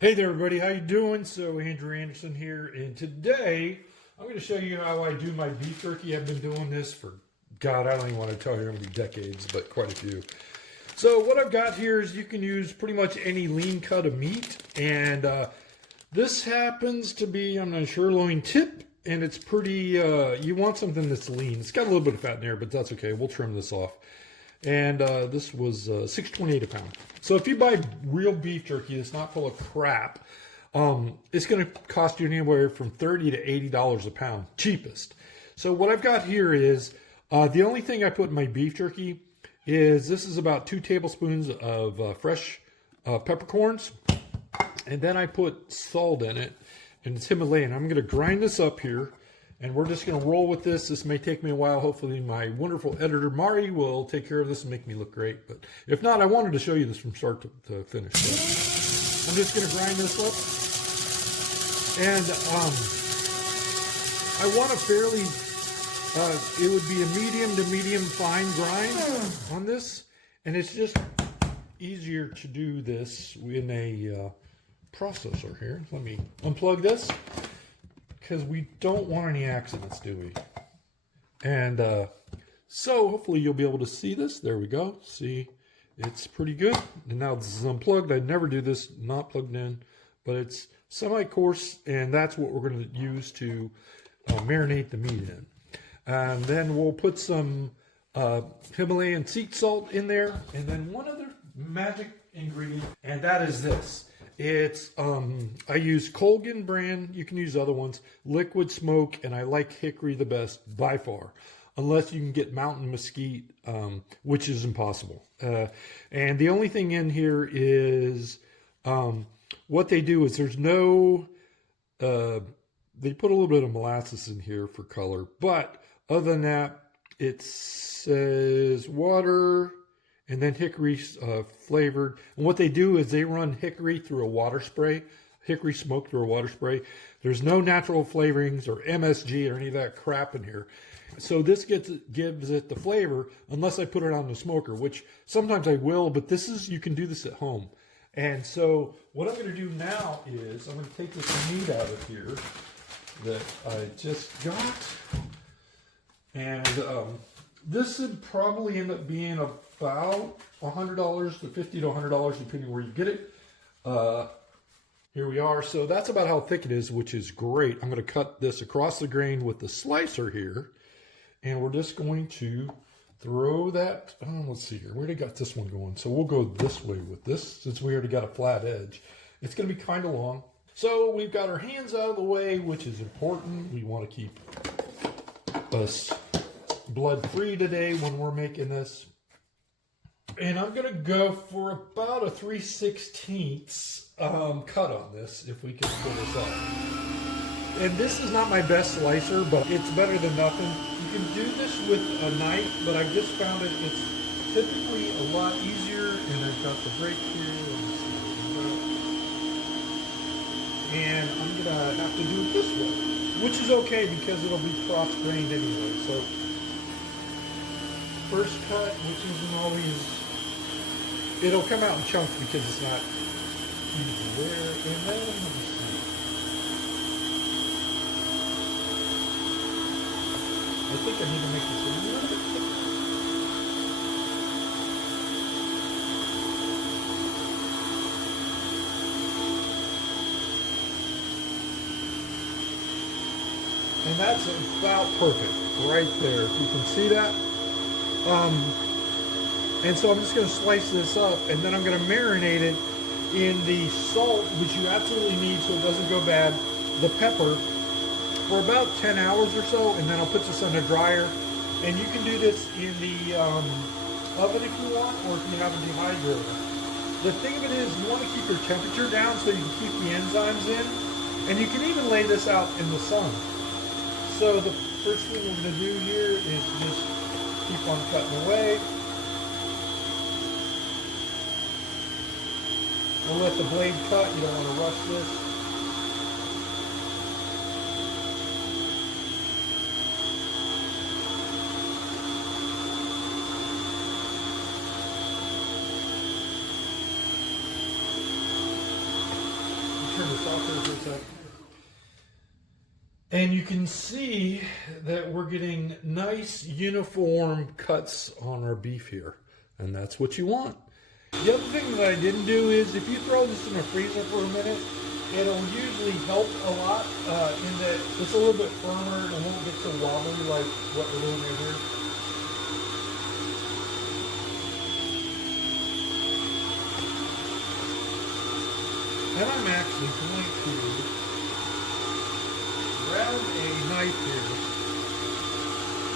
Hey there, everybody. How you doing? So Andrew Anderson here, and today I'm going to show you how I do my beef jerky. I've been doing this for, God, I don't even want to tell you how many decades, but quite a few. So what I've got here is you can use pretty much any lean cut of meat, and this happens to be on a sirloin tip, and it's pretty, you want something that's lean. It's got a little bit of fat in there, but that's okay. We'll trim this off. And this was $6.28 a pound. So if you buy real beef jerky that's not full of crap, it's going to cost you anywhere from $30 to $80 a pound, cheapest. So what I've got here is the only thing I put in my beef jerky is this is about 2 tablespoons of fresh peppercorns, and then I put salt in it, and it's Himalayan. I'm going to grind this up here. And we're just going to roll with this. This may take me a while. Hopefully my wonderful editor, Mari, will take care of this and make me look great. But if not, I wanted to show you this from start to finish. So I'm just going to grind this up. And I want a fairly, it would be a medium to medium fine grind on this. And it's just easier to do this in a processor here. Let me unplug this, because we don't want any accidents, do we? And so hopefully you'll be able to see this. There we go. See, it's pretty good. And now this is unplugged. I never do this not plugged in, but it's semi-coarse, and that's what we're going to use to marinate the meat in. And then we'll put some Himalayan sea salt in there, and then one other magic ingredient, and that is this. It's, I use Colgan brand, you can use other ones, liquid smoke, and I like hickory the best by far, unless you can get mountain mesquite, which is impossible. And the only thing in here is, what they do is there's no, they put a little bit of molasses in here for color, but other than that, it says water, and then hickory flavored. And what they do is they run hickory through a water spray, hickory smoke through a water spray. There's no natural flavorings or MSG or any of that crap in here. So this gives it the flavor, unless I put it on the smoker, which sometimes I will, but you can do this at home. And so what I'm gonna do now is I'm gonna take this meat out of here that I just got. And this would probably end up being about $100 to $50 to $100, depending where you get it. Here we are. So that's about how thick it is, which is great. I'm going to cut this across the grain with the slicer here. And we're just going to throw that. Let's see here. Where did I got this one going? So we'll go this way with this, since we already got a flat edge. It's going to be kind of long. So we've got our hands out of the way, which is important. We want to keep us blood-free today when we're making this. And I'm going to go for about a 3/16 cut on this, if we can pull this up. And this is not my best slicer, but it's better than nothing. You can do this with a knife, but I've just found it's typically a lot easier. And I've got the break here. And I'm going to have to do it this way, which is okay because it'll be cross-grained anyway. So first cut, which isn't always, it'll come out in chunks because it's not easy there. And then, let me see. I think I need to make this a little bit thicker. And that's about perfect right there. If you can see that. And so I'm just going to slice this up, and then I'm going to marinate it in the salt, which you absolutely need so it doesn't go bad, the pepper, for about 10 hours or so, and then I'll put this on a dryer. And you can do this in the oven if you want, or if you have a dehydrator. The thing of it is, you want to keep your temperature down so you can keep the enzymes in, and you can even lay this out in the sun. So the first thing we're going to do here is just keep on cutting away. We'll let the blade cut. You don't want to rush this. turn this off here for a sec. And you can see that we're getting nice uniform cuts on our beef here. And that's what you want. The other thing that I didn't do is if you throw this in a freezer for a minute, it'll usually help a lot in that it's a little bit firmer and it won't get so wobbly like what we're doing right here. And I'm actually going to grab a knife here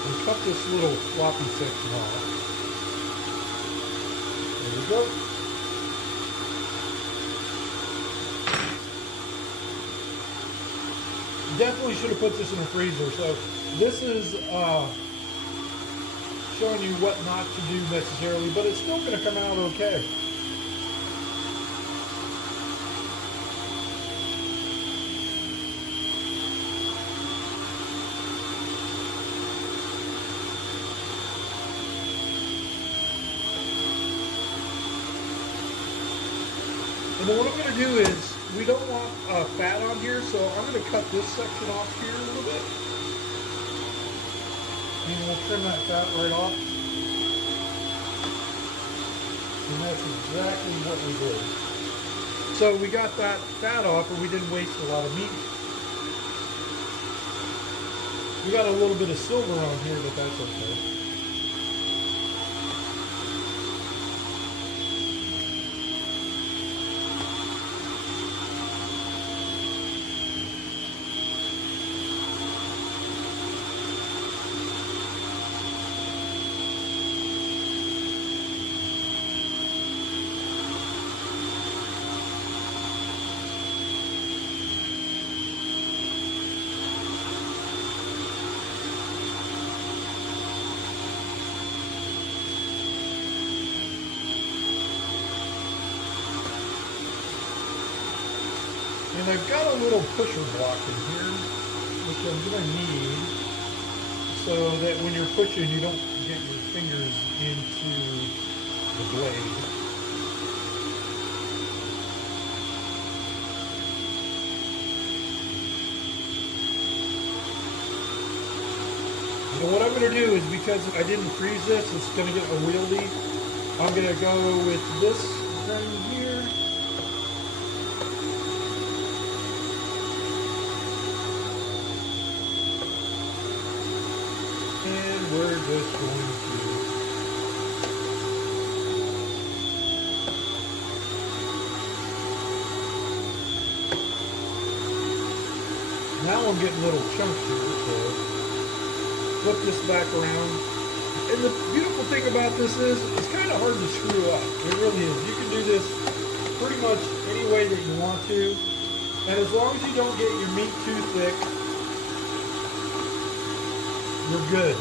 and cut this little floppy section off. There we go. Definitely should have put this in a freezer. So this is showing you what not to do necessarily, but it's still going to come out okay. And then what I'm going to do is, we don't want fat on here, so I'm going to cut this section off here a little bit. And we'll trim that fat right off. And that's exactly what we did. So we got that fat off, and we didn't waste a lot of meat. We got a little bit of silver on here, but that's okay. And I've got a little pusher block in here, which I'm going to need so that when you're pushing, you don't get your fingers into the blade. And what I'm going to do is, because I didn't freeze this, it's going to get unwieldy. I'm going to go with this right here. We're just going to now I'm getting little chunks here, so flip this back around. And the beautiful thing about this is it's kind of hard to screw up. It really is. You can do this pretty much any way that you want to, and as long as you don't get your meat too thick, you're good.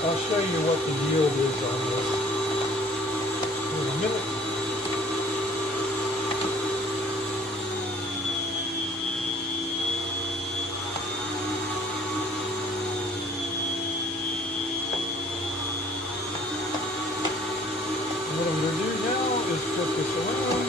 I'll show you what the yield is on this in a minute. What I'm going to do now is flip this around.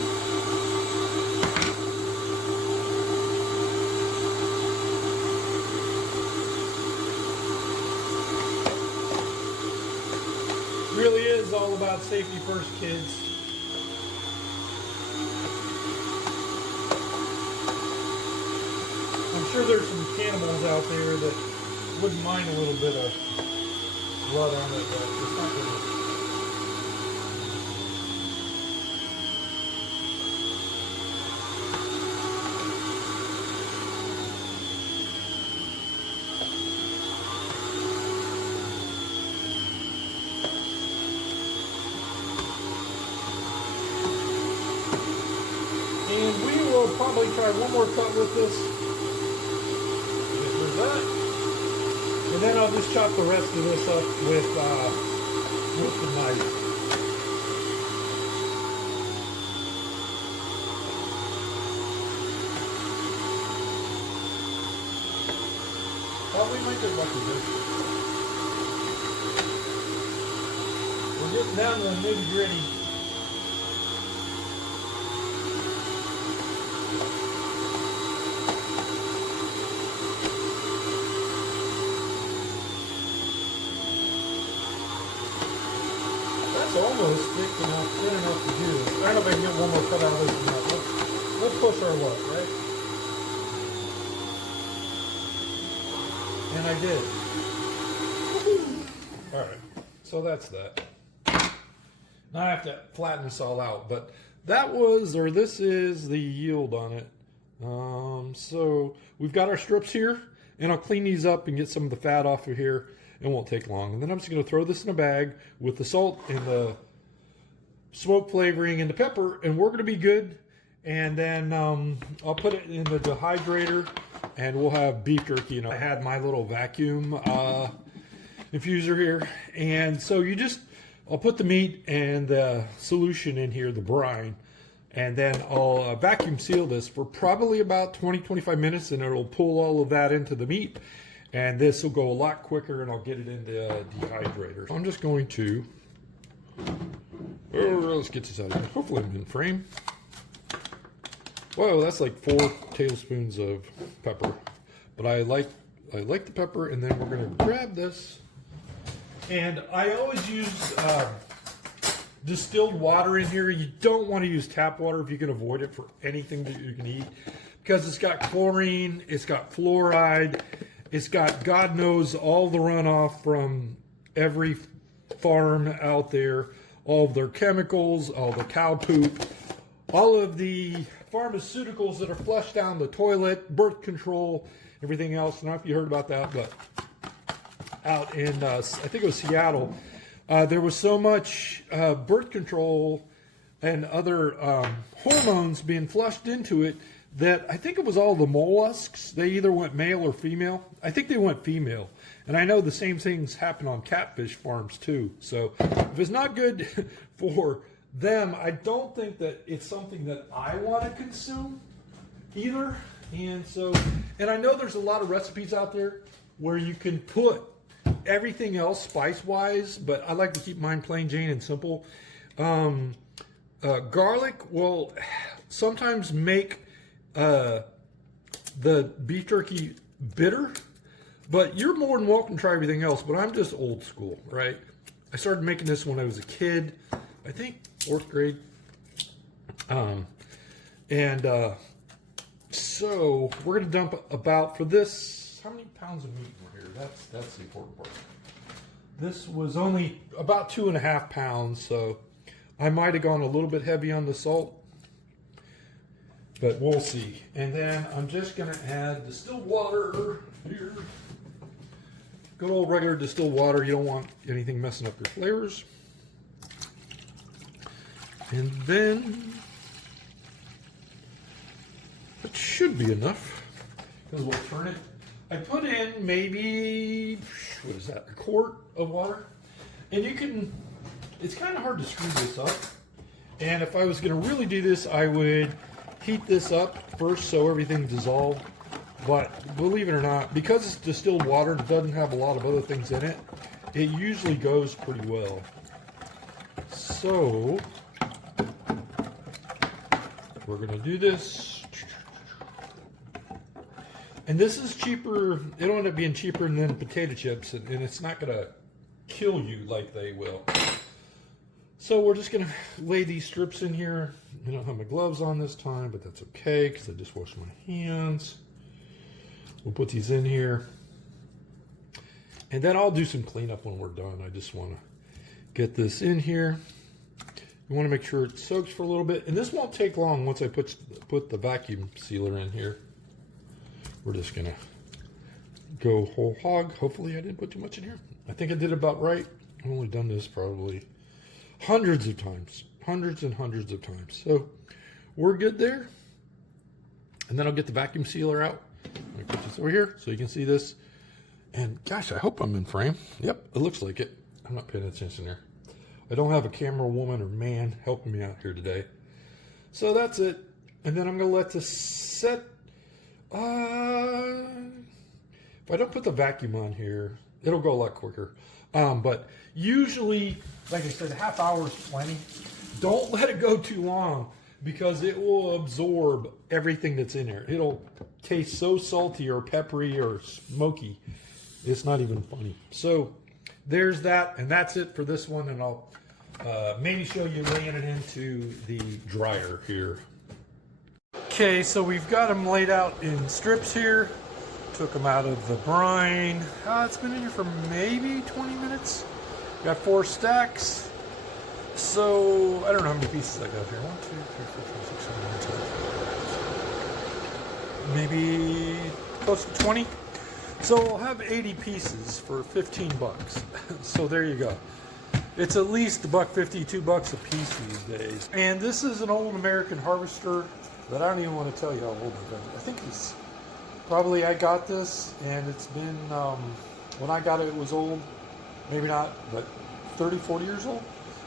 Really is all about safety first, kids. I'm sure there's some cannibals out there that wouldn't mind a little bit of blood on it, but it's not gonna. And we will probably try one more cut with this. There's that. And then I'll just chop the rest of this up with the knife. we might get lucky this. We're getting down to the nitty-gritty. That's almost thick enough, thin enough to do. I don't know if I can get one more cut out of this or not. We'll push our luck, right? And I did. All right, so that's that. Now I have to flatten this all out, but that was, or this is the yield on it. So we've got our strips here, and I'll clean these up and get some of the fat off of here. It won't take long. And then I'm just going to throw this in a bag with the salt and the smoke flavoring and the pepper, and we're going to be good. And then I'll put it in the dehydrator, and we'll have beef jerky. You know, I had my little vacuum infuser here, and so I'll put the meat and the solution in here, the brine, and then I'll vacuum seal this for probably about 20-25 minutes, and it'll pull all of that into the meat. And this will go a lot quicker, and I'll get it in the dehydrator. I'm just going to, let's get this out of here. Hopefully I'm in frame. Whoa, that's like 4 tablespoons of pepper. But I like the pepper, and then we're gonna grab this. And I always use distilled water in here. You don't want to use tap water if you can avoid it for anything that you can eat, because it's got chlorine, it's got fluoride, it's got God knows all the runoff from every farm out there, all of their chemicals, all the cow poop, all of the pharmaceuticals that are flushed down the toilet, birth control, everything else. I don't know if you heard about that, but out in, I think it was Seattle, there was so much birth control and other hormones being flushed into it that I think it was all the mollusks. They either went male or female. I think they went female. And I know the same things happen on catfish farms too. So if it's not good for them, I don't think that it's something that I want to consume either. And I know there's a lot of recipes out there where you can put everything else spice-wise, but I like to keep mine plain Jane and simple. Garlic will sometimes make the beef jerky bitter, but you're more than welcome to try everything else. But I'm just old school, right? I started making this when I was a kid, I think 4th grade. So we're gonna dump about, for this, how many pounds of meat were here? That's the important part. This was only about 2.5 pounds, so I might have gone a little bit heavy on the salt, but we'll see. And then I'm just gonna add distilled water here. Good old regular distilled water. You don't want anything messing up your flavors. And then that should be enough, because we'll turn it. I put in maybe, what is that, a quart of water. And you can, it's kind of hard to screw this up. And if I was gonna really do this, I would heat this up first so everything dissolved. But believe it or not, because it's distilled water and it doesn't have a lot of other things in it, it usually goes pretty well. So we're gonna do this. And this is cheaper, it'll end up being cheaper than potato chips, and it's not gonna kill you like they will. So we're just gonna lay these strips in here. I don't have my gloves on this time, but that's okay, because I just washed my hands. We'll put these in here. And then I'll do some cleanup when we're done. I just wanna get this in here. You wanna make sure it soaks for a little bit. And this won't take long once I put the vacuum sealer in here. We're just gonna go whole hog. Hopefully I didn't put too much in here. I think I did about right. I've only done this probably hundreds of times, hundreds and hundreds of times. So we're good there. And then I'll get the vacuum sealer out. I'm gonna put this over here so you can see this. And gosh, I hope I'm in frame. Yep, it looks like it. I'm not paying attention there. I don't have a camera woman or man helping me out here today. So that's it. And then I'm gonna let this set. If if I don't put the vacuum on here, it'll go a lot quicker. But usually, like I said, a half hour is plenty. Don't let it go too long because it will absorb everything that's in there. It'll taste so salty or peppery or smoky. It's not even funny. So there's that, and that's it for this one. And I'll maybe show you laying it into the dryer here. Okay, so we've got them laid out in strips here. Took them out of the brine. It's been in here for maybe 20 minutes. Got 4 stacks. So I don't know how many pieces I got here. 1, 2, 3, 4, 5, 6, 7, 8, 10. Maybe close to 20. So we'll have 80 pieces for 15 bucks. So there you go. It's at least $1.50, $2 a piece these days. And this is an old American harvester that I don't even want to tell you how old it is. I think it's probably, I got this and it's been, when I got it, it was old. Maybe not, but 30, 40 years old.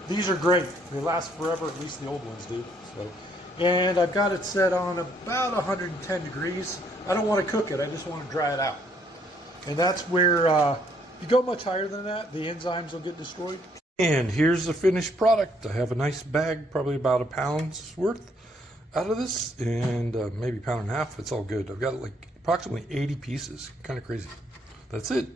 These are great. They last forever, at least the old ones do. So, and I've got it set on about 110 degrees. I don't want to cook it, I just want to dry it out. And that's where, if you go much higher than that, the enzymes will get destroyed. And here's the finished product. I have a nice bag, probably about a pound's worth out of this, and maybe a pound and a half. It's all good. I've got like approximately 80 pieces. Kind of crazy. That's it.